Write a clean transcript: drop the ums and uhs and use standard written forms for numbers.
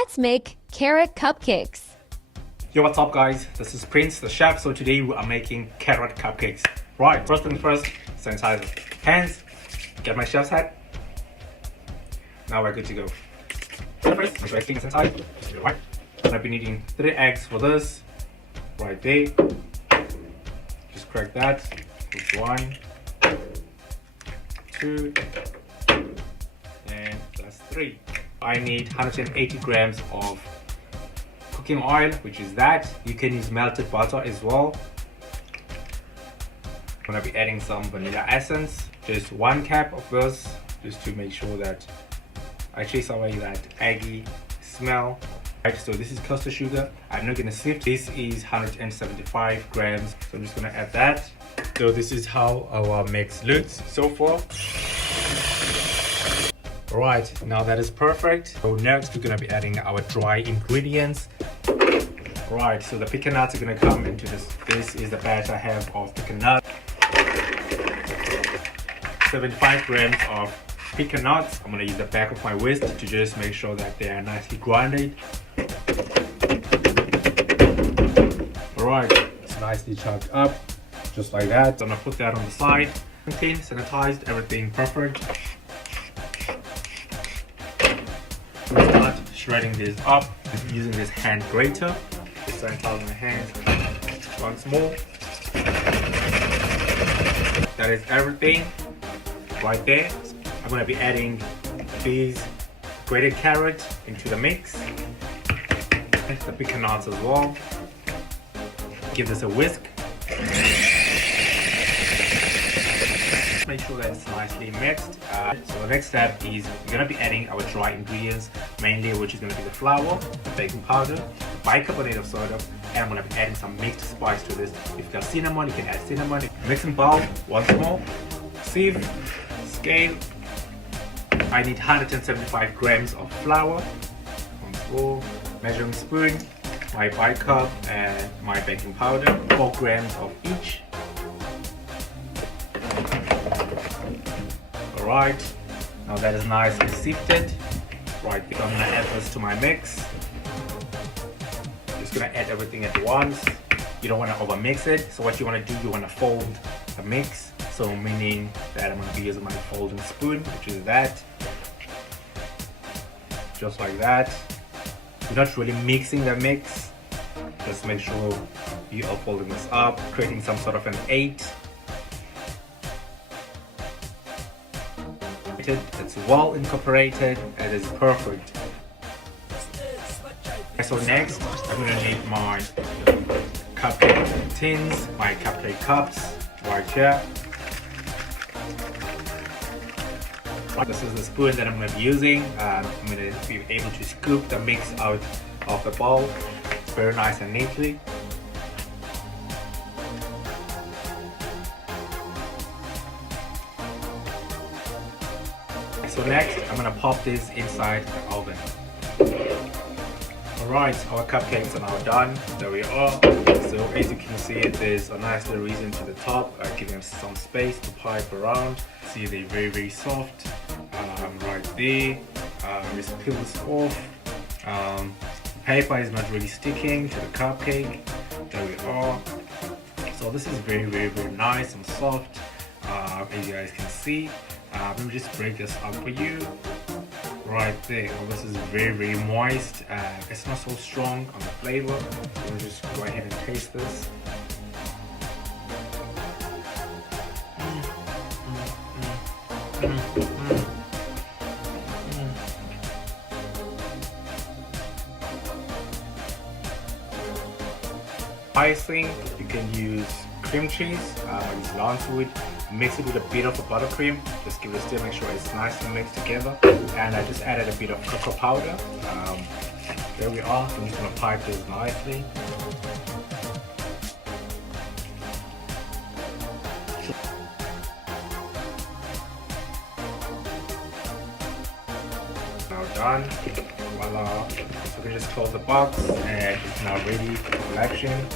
Let's make carrot cupcakes. Yo, what's up guys? This is Prince, the chef. So today we are making carrot cupcakes. Right, first thing first, sanitize hands, get my chef's hat. Now we're good to go. So first, make sure everything is inside. Right, I've been needing 3 eggs for this. Right there. Just crack that. Put 1, 2, and that's 3. I need 180 grams of cooking oil, which is that. You can use melted butter as well. I'm gonna be adding some vanilla essence, just 1 cup of this, just to make sure that I chase away that eggy smell. Right, so this is Castor sugar. I'm not gonna sift. This is 175 grams, so I'm just gonna add that. So this is how our mix looks so far. Alright, now that is perfect. So next we're gonna be adding our dry ingredients. Right, so the pecan nuts are gonna come into this. This is the batch I have of pecan nuts. 75 grams of pecan nuts. I'm gonna use the back of my whisk to just make sure that they are nicely grounded. Alright, it's nicely chopped up, just like that. So I'm gonna put that on the side. Clean, sanitized, everything perfect. Start shredding this up using this hand grater. Just sanitize my hands once more. That is everything right there. I'm going to be adding these grated carrots into the mix, the pecan nuts as well. Give this a whisk. Make sure that it's nicely mixed. So the next step is we're going to be adding our dry ingredients, mainly which is going to be the flour, the baking powder, the bicarbonate of soda, and I'm going to be adding some mixed spice to this. If you've got cinnamon, you can add cinnamon. Mix and bowl once more. Sieve, scale. I need 175 grams of flour. Once more. Measuring spoon, my bicarb, and my baking powder. 4 grams of each. Alright, now that is nicely sifted. Right, I'm gonna add this to my mix. Just gonna add everything at once. You don't wanna overmix it. So what you wanna do, you wanna fold the mix. So meaning that I'm gonna be using my folding spoon, which is that. Just like that. You're not really mixing the mix. Just make sure you are folding this up, creating some sort of an 8. It's well incorporated and it's perfect. So next I'm going to need my cupcake tins, my cupcake cups right here. This is the spoon that I'm going to be using. I'm going to be able to scoop the mix out of the bowl very nice and neatly. So next, I'm gonna pop this inside the oven. Alright, our cupcakes are now done. There we are. So as you can see, there's a nice little raisin to the top, giving them some space to pipe around. See, they're very, very soft. Right there. Just peel this off. Paper is not really sticking to the cupcake. There we are. So this is very, very, very nice and soft. As you guys can see. Let me just break this up for you. Right there. Oh, this is very, very moist. It's not so strong on the flavor. Let me just go ahead and taste this. Icing, you can use cream cheese, it's Lancewood. Mix it with a bit of a buttercream. Just give it a stir, make sure it's nice and mixed together. And I just added a bit of cocoa powder. There we are. I'm just gonna pipe this nicely. Now done. Voila. So we can just close the box and it's now ready for collection.